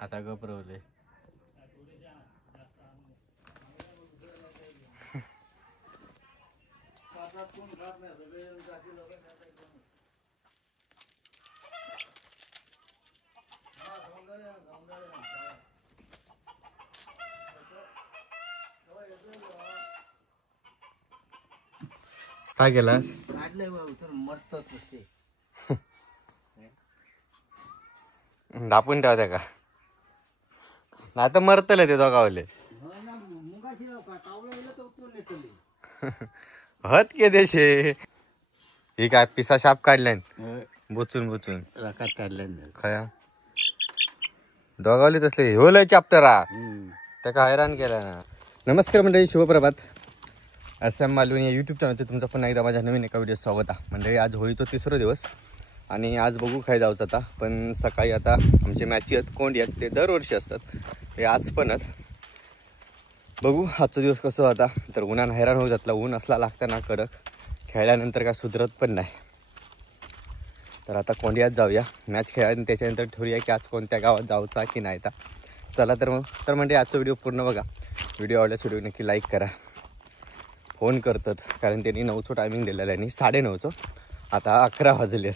आता गपरवले काय केलास? दापून ठेवत्या का? नाही तर मरतले ते दोघावले हत के देशे ही काय पिसा शाप काढल्यान बुचून बुचून राखात काढल्यान खया दोघावले तसले हो लय चॅप्टरा त्या हैराण केला ना. नमस्कार मंडळी, शुभप्रभात. SM मालवणी या यूट्यूब चॅनलवरती तुमचं पुन्हा एकदा माझ्या नवीन एका व्हिडिओ स्वागत आहे. मंडळी आज होळीचा 3रा दिवस आणि आज बघू काय जायचं आता. पण सकाळी आता आमचे मॅची आहेत कोंडी आहेत, ते दरवर्षी असतात, ते आज पण आहेत. बघू आजचा दिवस कसं होता. तर उन्हानं हैराण होऊ जातला, ऊन असला लागतं ना कडक, खेळल्यानंतर काय सुधरत पण नाही. तर आता कोंडियात जाऊया मॅच खेळायला, त्याच्यानंतर ठरवूया की आज कोणत्या गावात जायचा की नाही. चला तर मग तर म्हणजे आजचा व्हिडिओ पूर्ण बघा. व्हिडिओ आवडल्यास व्हिडिओ नक्की लाईक करा. फोन करतात कारण त्यांनी 9चं टायमिंग दिलेलं आहे आणि 9:30. आता 11 वाजले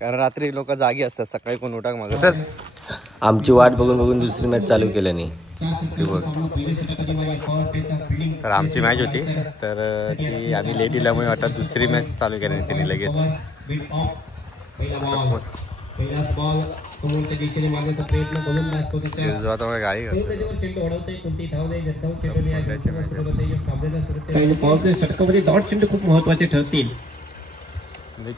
कारण रात्री लोक जागी असतात, सकाळी कोण उठाक मागं. सर आमची वाट बघून बघून दुसरी मॅच चालू केल्याने ती बघ. तर आमची मॅच होती तर ती आम्ही लेट दिल्यामुळे वाटत दुसरी मॅच चालू केली त्यांनी लगेच. षटकामध्ये डॉट चेंडू खूप महत्वाचे ठरतील.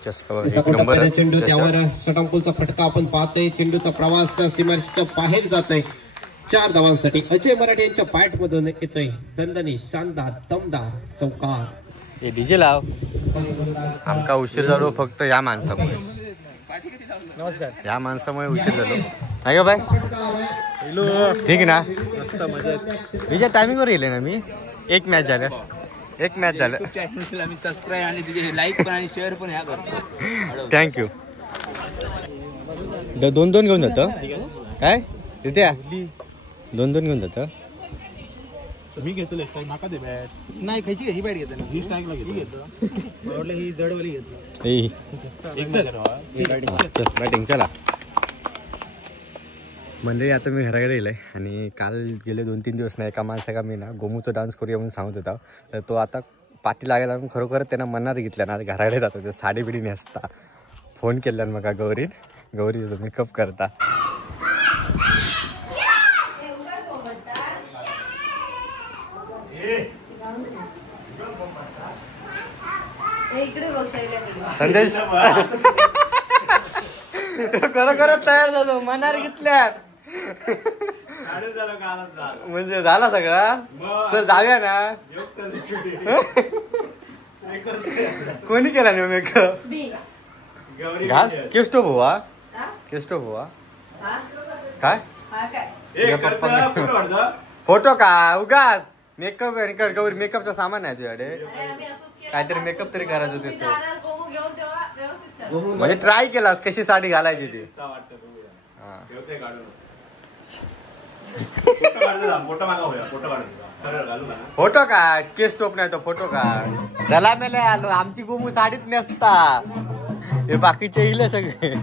चेंडू त्यावर षटंकुलचा फटका आपण पाहतोय. चेंडूचा प्रवास सीमारेषेच्या बाहेर जातोय 4 धावांसाठी. अजय मराठे यांच्या पॅट मधून येतोय दणदणी शानदार दमदार चौकार. हे डीजे लाव. आमका उशीर झालो फक्त या माणसामुळे. नमस्कार. या माणसामुळे उशीर झालो नाही का बाय? ठीक ना, हिच्या टायमिंगवर गेले ना मी. एक मॅच झालं सबस्क्राईब आणि तुझे लाईक पण आणि शेअर पण ह्या करतो. थँक्यू. 2-2 घेऊन जातं काय तिथे? 2-2 घेऊन जातं. मी घेतो माका दे बॅट. नाही खायची ही बॅट घेतो ना, ही स्ट्राईकला घेतो. म्हटलं ही जडवाली घेतो. बॅटिंग चला. म्हणजे आता मी घराकडे गेलोय आणि काल गेले 2-3 दिवस नाही एका माणसा मी ना गोमूचा डान्स करूया म्हणून सांगत होता. तर तो आता पाठी लागायला खरोखर त्यांना मनात घेतल्या ना. घराकडे जातो ते साडी बिडी नेसता. फोन केला मग का गौरी मेकअप करता. संदेश खरोखर तयार झालो, मनार घेतल्या म्हणजे झाला सगळा. चल जाऊया ना. कोणी केला नाही मेकअप? केस्टो भुवा काय फोटो का उगाच मेकअप गौरी मेकअपचा सामान आहे तुझ्याकडे? काहीतरी मेकअप तरी करायचं त्याचं. म्हणजे ट्राय केलास कशी साडी घालायची ती? फोटो का केस टोप नाही तो फोटो का? चला मेले आलो. आमची गोमू साडीत नेसता, हे बाकीचे इले सगळे.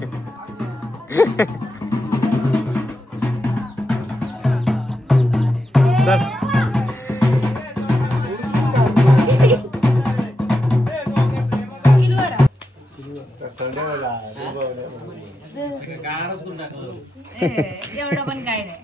एवढं पण काय नाही.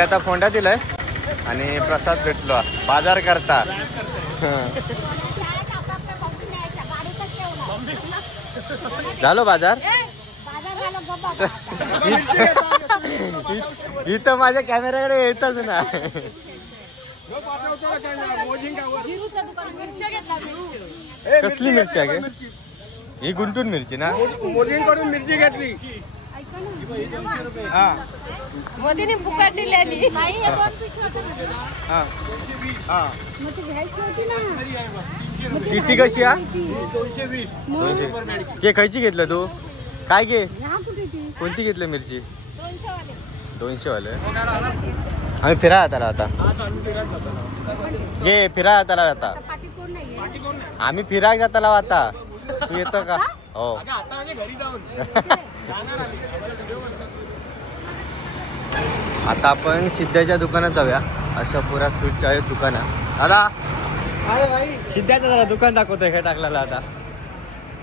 आता फोंडा दिलाय आणि प्रसाद भेटलो बाजार करता. झालो बाजार इथं माझ्या कॅमेऱ्याकडे येतच ना. कसली मिरची आहे ही? गुंटून मिरची ना. मोदींकडून मिरची घेतली. मोदीने फुकट दिली. किती कशी आहे? 220. घे खायची घेतलं तू? काय घे? कोणती घेतलं मिरची? 200 वाले. आम्ही फिरायला आताला आता. घे फिरायला आताला आता. आम्ही फिरायला जाताला आता. तू येतो का? हो. आता आपण सिद्धाच्या दुकानात जाऊया. अशा पुरा स्वीटच्या आहेत दुकानं. दादा अरे भाई सिद्धाचं जरा दुकान दाखवतोय काय टाकलेलं आता.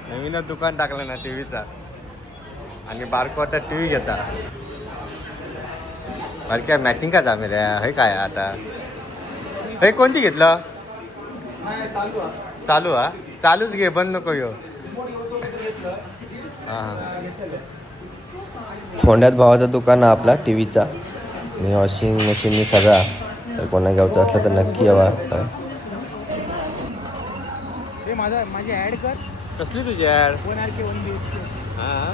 नवीनच दुकान टाकलं ना टीव्हीचा. आणि बारको आता टीव्ही घेता. अरे काय मॅचिंग का जामे रे हे काय आता. हे कोणती घेतलं? चालू हा चालूच घे बंद नको येऊ. हां फोंड्यात भावाचं दुकान आहे आपला टीव्हीचा आणि वॉशिंग मशीन सगळा. तर कोणा घ्यायचं असलं तर नक्की यावा. माझी ऍड कर. कसली तुझी ऍड? 1 RK 1 BHK. हां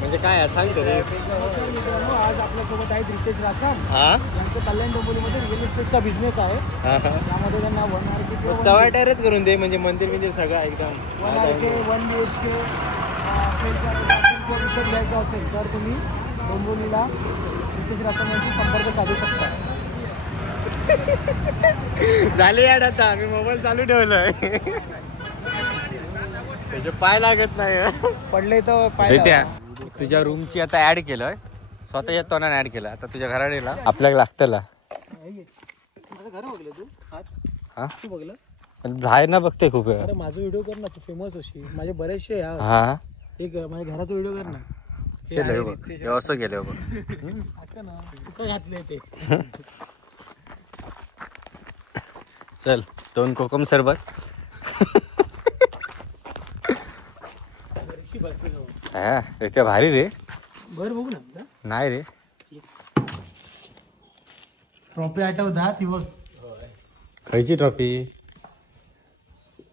म्हणजे काय सांग तरी. आज आपल्यासोबत आहेत रितेश रासम. हां यांचं कल्याण डोंबिवलीमध्ये रिअल इस्टेटचा बिझनेस आहे. त्यामध्ये त्यांना 1 RK चव्हाट्यावरच करून दे म्हणजे मंदिर बिंदिर सगळं एकदम 1 RK 1 BHK विकत घ्यायचं असेल तर तुम्ही डोंबिवलीला रितेश रासम यांची संपर्क साधू शकता. झाले ऍड आता मी मोबाईल चालू ठेवलोय. त्याचे पाय लागत नाही. पडले तर पाय. तुझ्या रूमची आता ऍड केलंय. स्वतःच्या तोंडाने ऍड केलं. आता तुझ्या घराण्याला आपल्याला लागतला. माझं घर बघलं तू हा तू बघलं. पण बाहेर ना बघते खूप वेळ. अरे माझा व्हिडिओ कर ना तू फेमस होशी. माझे बरेचसे यार. हा एक माझ्या घराचा व्हिडिओ कर ना. असं गेलं बघ. ना कुठं घातलंय ते. चल 2 कोकम सरबत. हा ते भारी रे. बर बघू ना. नाही रे ट्रॉफी आठवता ती बघ. खायची ट्रॉफी.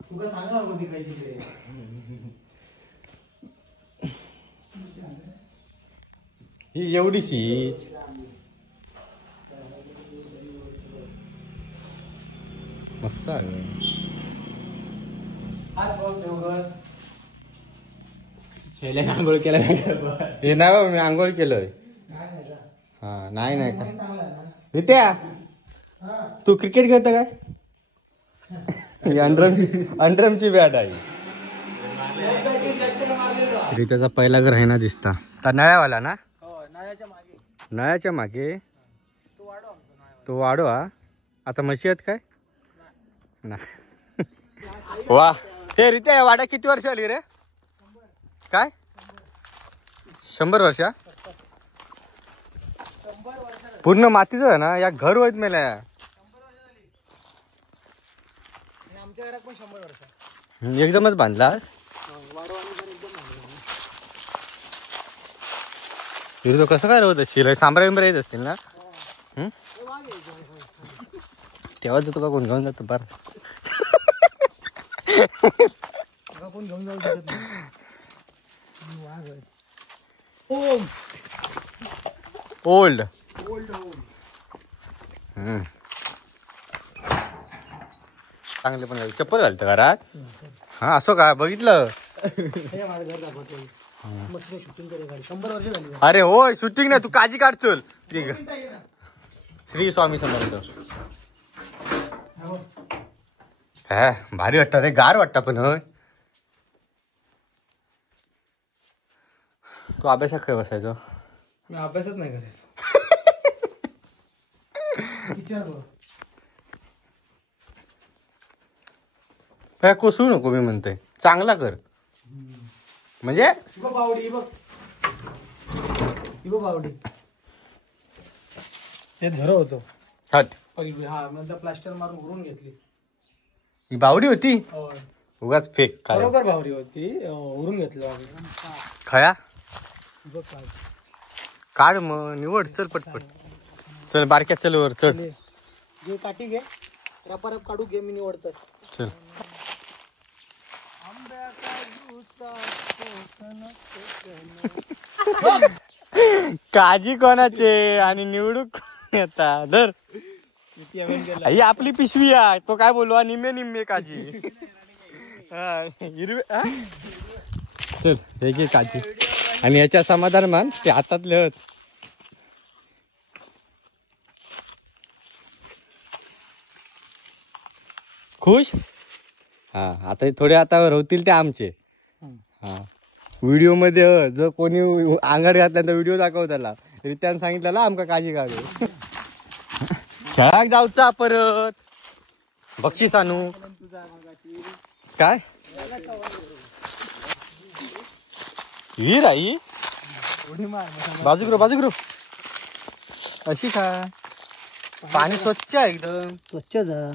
तुला सांगणार होती खायची. ही एवढीशी. मस्त आहे. आंघोळ केला. हे नाही बाबा मी आंघोळ केलंय. हा नाही नाही काय रित्या तू क्रिकेट खेळतो काय? अंडरमची बॅट आहे. रित्याचा पहिला घर आहे ना दिसता. तर नळ्यावाला ना. नळ्याच्या मागे तो वाढो हा. आता म्हशी आहेत काय? वा ते रित्या वाडा किती वर्ष आली रे? काय 100 वर्ष? पूर्ण मातीच आहे ना. या घर होत मेल्या. आमच्या घरात पण 100 वर्ष. एकदमच बांधलास. तो कसं काय राहत असतील? सांबरा बिंबरा येत असतील ना. तेव्हा जातो का कोण घेऊन जातो बरं. कोण घेऊन जाऊ शकत नाही. ओल्ड चांगले पण चप्पल घालतं घरात. हा असं का बघितलं. माझं घर दाखवतो. मस्त शूटिंग करे. 100 वर्ष झाली. अरे होय शूटिंग ना तू काळजी काढ. चल श्री स्वामी समर्थ. हा भारी वाटतं रे. गार वाटतं पण होय. तू अभ्यासात काय बसायचो? मी अभ्यासच नाही करायचो. काय कोसळू नको मी म्हणतोय. चांगला कर म्हणजे. बावडी बघ. बावडी हे झरो होतो. हट पहिली. हा नंतर प्लास्टर मारून उघडून घेतली. ही बावडी होती. उगाच फेक काय बरोबर भावरी होती उरून घेतलं आम्ही. खया बघ काय. काढ मग निवड चल पटपट चल बारक्या चल वर चल घे काठी घे रप काढू घे मी निवडतात. चल काजी कोणाचे आणि निवडूक येता धर ही आपली पिशवी आहे तो काय बोलवा निम्मे निम्मे काजी हिरवे चल हे घे काजी आणि याच्या समाधान मान ते हातातले होत खुश हा आता थोडे आता होतील ते आमचे हा व्हिडिओ मध्ये जर कोणी अंगड घातला तर व्हिडिओ दाखव त्याला रित्यान सांगितलं आमका काळजी काढू खेळाक जाऊचा परत बक्षीस आणू काय वीर आई बाजू अशी काय पाणी स्वच्छ आहे एकदम स्वच्छ जा.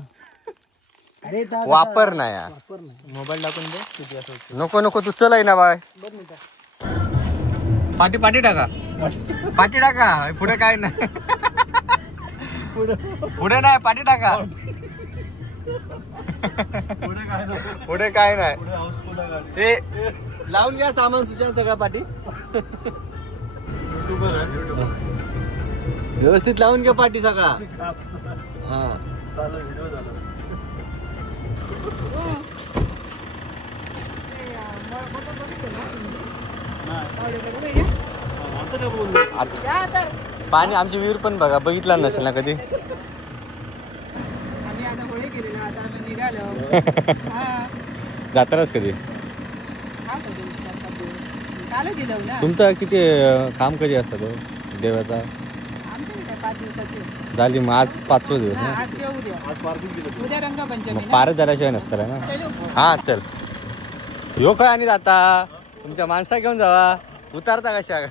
अरे वापर नाही वापर नाही मोबाईल टाकून दे किती असं. नको तू चल आहे ना बाय पाठी टाका पुढे काय नाही पुढे नाही पाठी टाका पुढे काय नाही ते लावून घ्या सामान सूचना सगळ्या पाठी व्यवस्थित लावून घ्या पाठी सगळा हा पाणी आमची विहीर पण बघा बघितला नसेल ना कधी जातानाच कधी तुमचं किती काम कधी असतं देवाचा झाली मग आज 5वा दिवस ना पारच झाल्याशिवाय नसतं ना हा चल यो काय आणि जाता तुमच्या माणसा घेऊन जावा उतारता कशा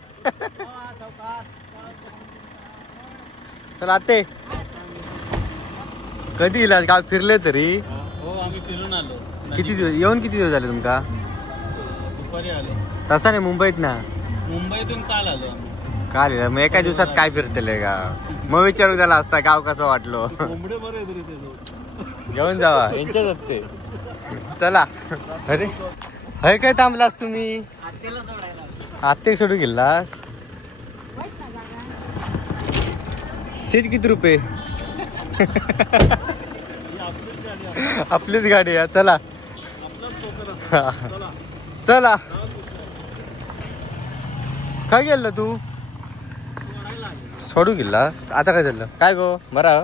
चल आते कधी येईल गाव फिरले तरी हो आम्ही फिरून आलो. किती दिवस येऊन किती दिवस झाले तुमका दुपारी आलो तसा नाही मुंबईत ना मुंबईतून काल आलो आम्ही. काल मग एका दिवसात काय फिरतले का मग विचारू त्याला असता गाव कसं वाटलो कोंबडे बरे तरी ते घेऊन जावा यांच्याच हप्ते चला अरे हय काय थांबलास तुम्ही आत्ते सोडू गेलास सीट किती रुपये आपलीच गाडी आहे चला चला काय गेलं तू सोडू गेला आता काय झालं काय गो बरा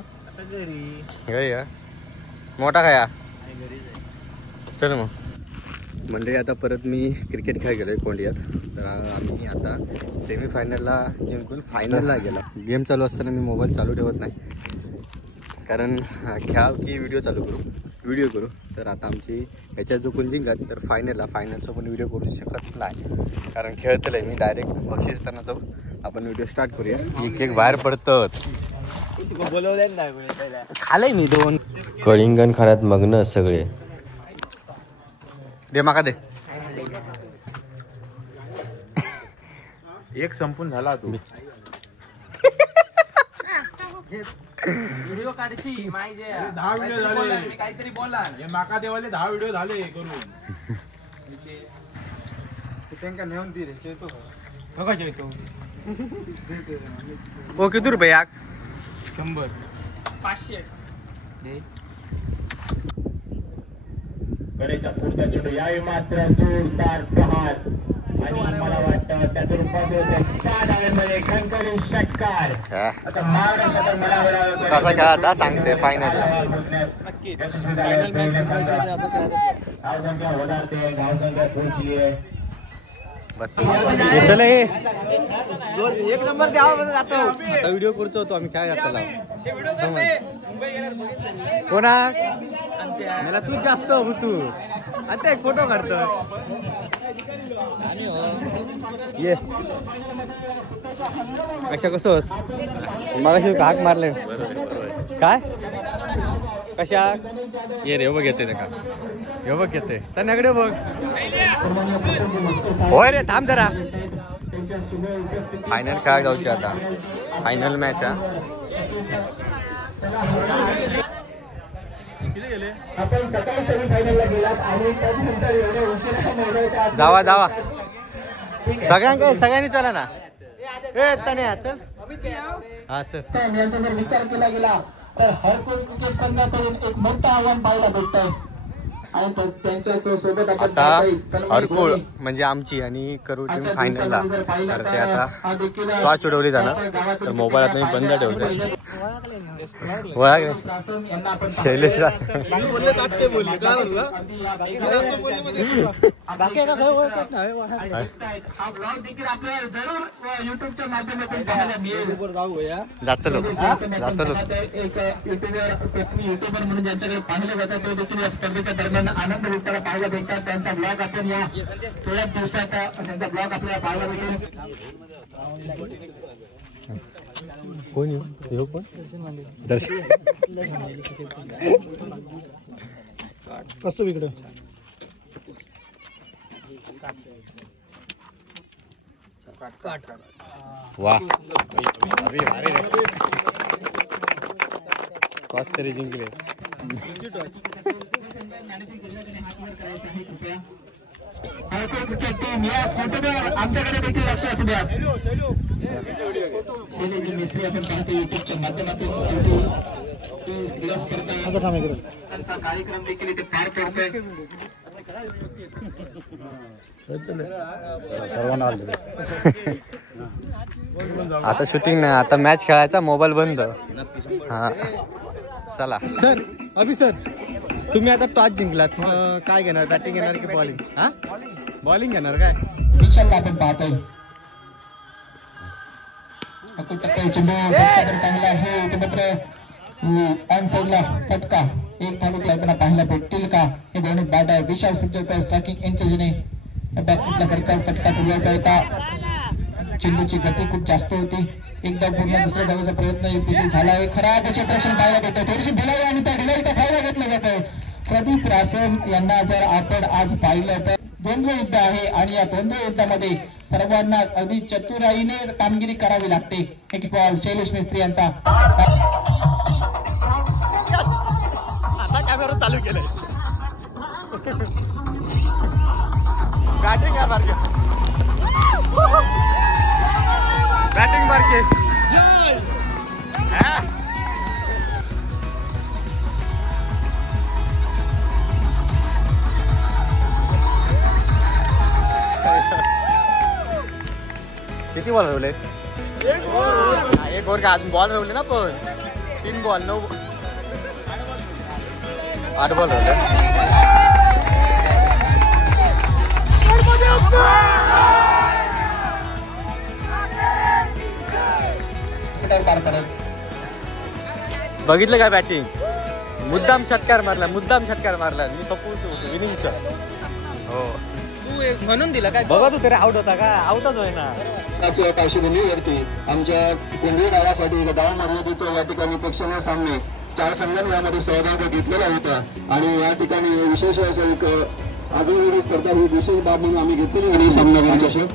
घरी या मोठा खाया चल मग म्हणजे आता परत मी क्रिकेट खेळ गेलोय कोंडियात तर आम्ही आता सेमीफायनलला जिंकून फायनलला गेला गेम चालू असताना मी मोबाईल चालू ठेवत नाही कारण खेळाव की व्हिडिओ करू तर आता आमची ह्याच्यात जो कोण जिंकत तर फायनलचा पण व्हिडिओ करू शकत नाही कारण खेळतलंय मी डायरेक्ट बक्षीस त्यांना जाऊ आपण व्हिडिओ स्टार्ट करूया एक बाहेर पडतात खालय मी 2 कलिंगण खाण्यात मग्न सगळे दे माका दे एक संपून झाला तू व्हिडिओ काढशी माहिती 10 व्हिडिओ झाले काहीतरी बोला हे माका देवाले 10 व्हिडिओ झाले करून त्यांना नेऊन दे रे चेतो बघा जेतो ओ किती रुपये याक 100 500 करेचा पुढचा चेंडू यावेळी मात्र जोरदार प्रहार आणि मला वाटतं त्याचं रूपांतर होतं 6 डावांमध्ये खणखणी षटकार असं महाराष्ट्रात म्हणावं कसा खेळायचा सांगते फायनल गावसंख्या वधारते गावसंख्या पोहोचली चल एक नंबर द्यावा जातो आता व्हिडिओ करतो होतो आम्ही काय करताला कोणा मला तू जास्त तू आता फोटो काढतो ये अशा कसं मग हाक मारले काय कशा ये रे बघ येते का हे बघ येते त्याकडे बघ. होय रे थांब जरा. फायनल काय जाऊची आता. फायनल मॅच हा. आपण सकाळी सेमीफायनलला गेलात आणि त्यानंतर एवढ्या उशिरा मोजायच्या जावा जावा सगळ्यांनी चला ना. ए तन्या चल. हा चल. यांचा जर विचार केला गेला तर हरपूर क्रिकेट संघाकडून एक मोठं आव्हान पाहायला भेटतंय आणि त्यांच्या सोबत आता हरकुळ म्हणजे आमची आणि करू टीम फायनलला. तर ते आता टॉच उडवली जाणार. तर मोबाईल आता मी बंद ठेवतोय. शैलेश युट्यूबच्या माध्यमातून पाहायला मिळेल. जातो लोक एक युट्यूबर म्हणून ज्यांच्याकडे पाहिलं जातं ते देखील या स्पर्धेच्या दरम्यान आनंद लुटताना पाहायला भेटतात. त्यांचा ब्लॉग आपण या थोड्या दिवसात त्यांचा ब्लॉग आपल्याला पाहायला भेटेल. कोण येऊ कोण दर्शन कसं इकडे वा कॉस्ट तरी जिंकले. क्रिकेट टीम या युट्यूबवर आमच्याकडे देखील लक्ष असू द्या. शैलेश मिस्त्री आपण पाहतो युट्यूबच्या माध्यमातून क्रीडा स्पर्धा कार्यक्रम देखील इथे पार पडतोय. आता शूटिंग नाही आता मॅच खेळायचा. मोबाईल बंद. हा चला सर. अभि सर तुम्ही आता टॉस जिंकलात काय घेणार बॅटिंग घेणार की बॉलिंग. हा बॉलिंग घेणार काय. विशालला आपण पाहतोय चेंडू चांगला आहे. मात्र ऑन साईडला फटका एक थांबून आपल्याला पाहायला भेटतील का. हे दोन्ही बॅट आहे. विशाल सिद्धोकर स्ट्रायकिंग इंटेजने बॅटसारखा फटका पुरवायचा होता. चेंडूची गती खूप जास्त होती. एकदा पूर्ण दुसऱ्या धावेचा प्रयत्न देखील झाला आहे. खराब क्षेत्ररक्षण पाहायला भेटतं. थोडीशी ढिलाई आणि त्या ढिलाईचा फायदा घेतला जातोय. प्रदीप रासम यांना जर आपण आज पाहिलं तर द्वंद्व युद्ध आहे आणि या द्वंद्व युद्धामध्ये सर्वांना अगदी चतुराईने कामगिरी करावी लागते. एक बॉल शैलेश मिस्त्री यांचा. आता कॅमेरा चालू केलंय. बॅटिंग बारके किती बॉल रवले. एक ओव्हर का अजून बॉल रवले ना पण 3 बॉल 9 8 बॉल रवले. बघितलं काय बॅटिंग. मुद्दाम षटकार मारला मी सपोज विनिंग शॉट. हो तू म्हणून दिला काय बघा. तू तरी आउट होता का. आउटच होय ना. पार्श्वभूमीवरती आमच्या केंद्रीय गावासाठी धाव मर्यादित या ठिकाणी प्रेक्षणीय सामने 4 संघांनी यामध्ये सहभाग घेतलेला होता आणि या ठिकाणी विशेष असं एक आगळीवेगळी स्पर्धा ही विशेष बाब म्हणून आम्ही घेतलेली आणि सामना यांच्याशी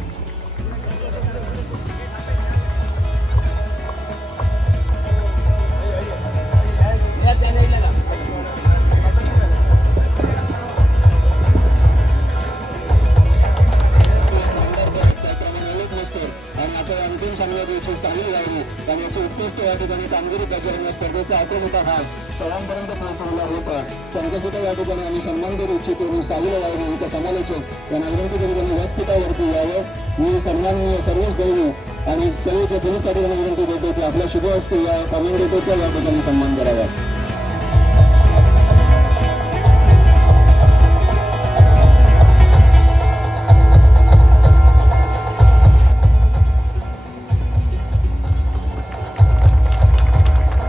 उत्कृष्ट या ठिकाणी कामगिरी बजावून स्पर्धेचा आटो मोठा भाग सर्वांपर्यंत पोहोचवला होता. त्यांचा सुद्धा या ठिकाणी आम्ही सन्मान करू इच्छितो. मी साहिल गायकवाड समालोचक यांना विनंती करू त्यांनी व्यासपीठावरती यावं. मी सन्माननीय सर्वच दैवी आणि कलेच्या पोलीस अधिकाऱ्यांना विनंती करतो की आपल्या शुभ हस्ते या कॉमेंटेटरचा या ठिकाणी सन्मान करावा.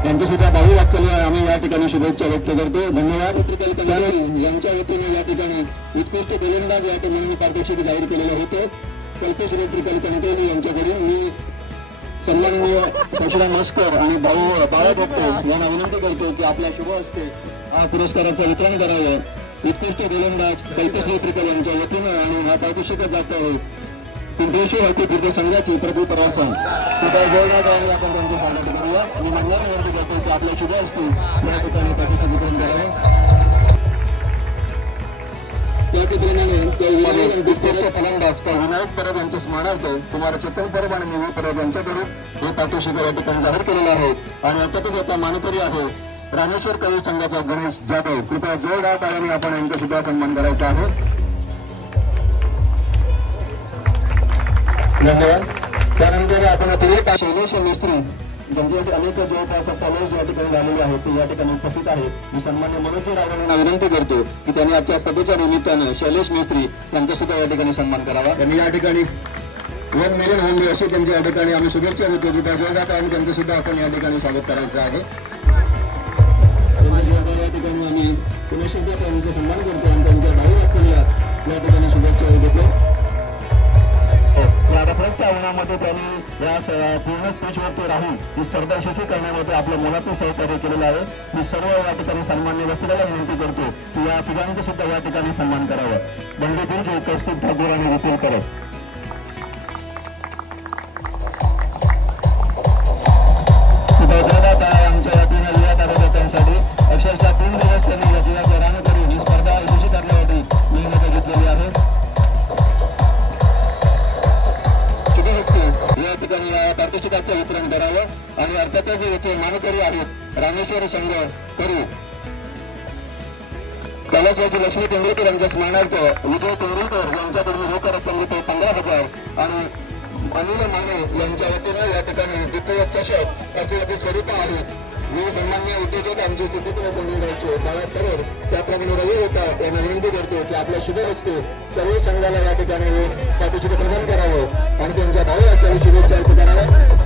यांच्या सुद्धा भावी वाक्याला आम्ही या ठिकाणी शुभेच्छा व्यक्त करतो. धन्यवाद. यांच्या वतीने या ठिकाणी उत्कृष्ट गोलंदाज या ठिकाणी पारितोषिक जाहीर केलेलं होतं. कल्पेश इलेक्ट्रिकल कंटेली यांच्याकडून मी सन्माननीय परशुराम मस्कर आणि बाळा भट्ट यांना विनंती करतो की आपल्या शुभ हस्ते हा पुरस्काराचं वितरण करावं. उत्कृष्ट गोलंदाज कल्पेश लोटरीकर यांच्या वतीनं आणि हा पारितोषिक जात आहे पिंपळेश्वर हॉकी क्रिकेट संघाची प्रभू परासन कृपया गोलंदाज आणि आपण त्यांची स्वागत करूया आणि मान्यवर विनंती करतो की आपल्या शुभ असतील या ठिकाणी पाठीचं वितरण करावं. फलंदाज विनायक परब यांच्या स्मरणार्थ कुमार चेतन परब आणि निवी परब यांच्याकडून हे पारितोषिक या ठिकाणी जाहीर केलेलं आहे आणि अर्थातच याचा मानकरी आहे रामेश्वर कवी संघाचा गणेश जाधव. कृपया जोरदार टाळ्यांनी आपण यांचा सुद्धा सन्मान करायचा आहे. धन्यवाद. त्यानंतर आपण शैलेश मिस्त्री ज्यांचे अनेक जवळपास फॉलोअर्स या ठिकाणी झालेले आहेत ते या ठिकाणी उपस्थित आहेत. मी सन्मान्य मनोज राव यांना विनंती करतो की त्यांनी आजच्या स्पर्धेच्या निमित्तानं शैलेश मिस्त्री यांचा सुद्धा या ठिकाणी सन्मान करावा. त्यांनी या ठिकाणी 1 मिलियन होऊन असे त्यांच्या या ठिकाणी आम्ही शुभेच्छा देतो की त्या जोरदार आणि त्यांचं सुद्धा आपण या ठिकाणी स्वागत करायचं आहे. या ठिकाणी आम्ही पुन्हा सुद्धा त्यांचा सन्मान करतो आणि त्यांच्या भावी वाटचालीला या ठिकाणी शुभेच्छा देतो. या उन्हामध्ये त्यांनी या पूर्ण स्टेजवरती राहून ही स्पर्धा यशस्वी करण्यामध्ये आपलं मोलाचं सहकार्य केलेलं आहे. मी सर्व या ठिकाणी सन्मान्य वस्तीला विनंती करतो की या तिघांचा सुद्धा या ठिकाणी सन्मान करावा. बंडीपूरचे कौस्तुभ ठाकूर आणि विपुल करत आमच्या या 3 युवा कार्यकर्त्यांसाठी अक्षरशः 3 दिवस त्यांनी या जीवाचं रान करून ही स्पर्धा यशस्वी करण्यासाठी मेहनत घेतलेली आहे. या ठिकाणी या पारितोषिकाचं वितरण करावं आणि अर्थातच याचे मानकरी आहेत रामेश्वर संघ करू कैलासवासी लक्ष्मी तेंडुलकर यांच्या स्मरणार्थ विजय तेंडुलकर यांच्याकडून रोख रक्कम घेतो 15,000 आणि अनिल माने यांच्या वतीनं या ठिकाणी द्वितीय चषक याचे स्वरूप आहे. मी सन्मान्य उद्योजक आमचे सुपुत्र तेंडुलकरचे बाळा करोड त्याप्रमाणे रवी होता यांना विनंती करतो की आपल्या शुभ हस्ते सर्व संघाला या ठिकाणी पारितोषिक प्रदान करावं आणि त्यांच्या भावी वाटचाली शुभेच्छा अर्थ कराव्या.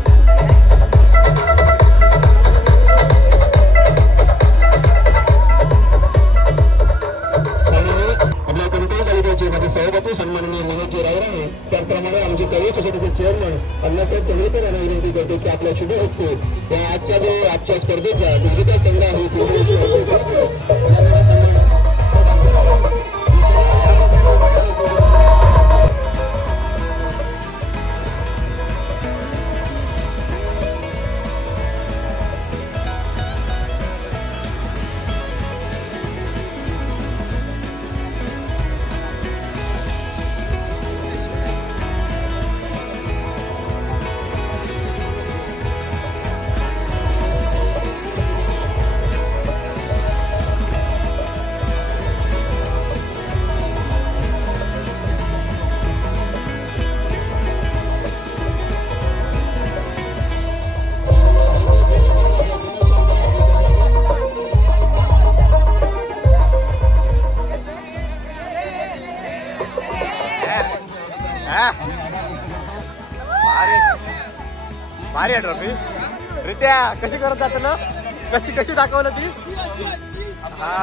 सभापती सन्माननीय मनोज रावराणे त्याचप्रमाणे आमचे कवी सोसायटीचे चेअरमन अण्णासाहेब तेंडुलकर यांना विनंती करतो की आपल्या शुभ हस्ते त्या आजच्या स्पर्धेचा विजेता संघ आहे भारी आहे ट्रॉफी. रित्या कशी करत जात ना कशी दाखवलं ती. हा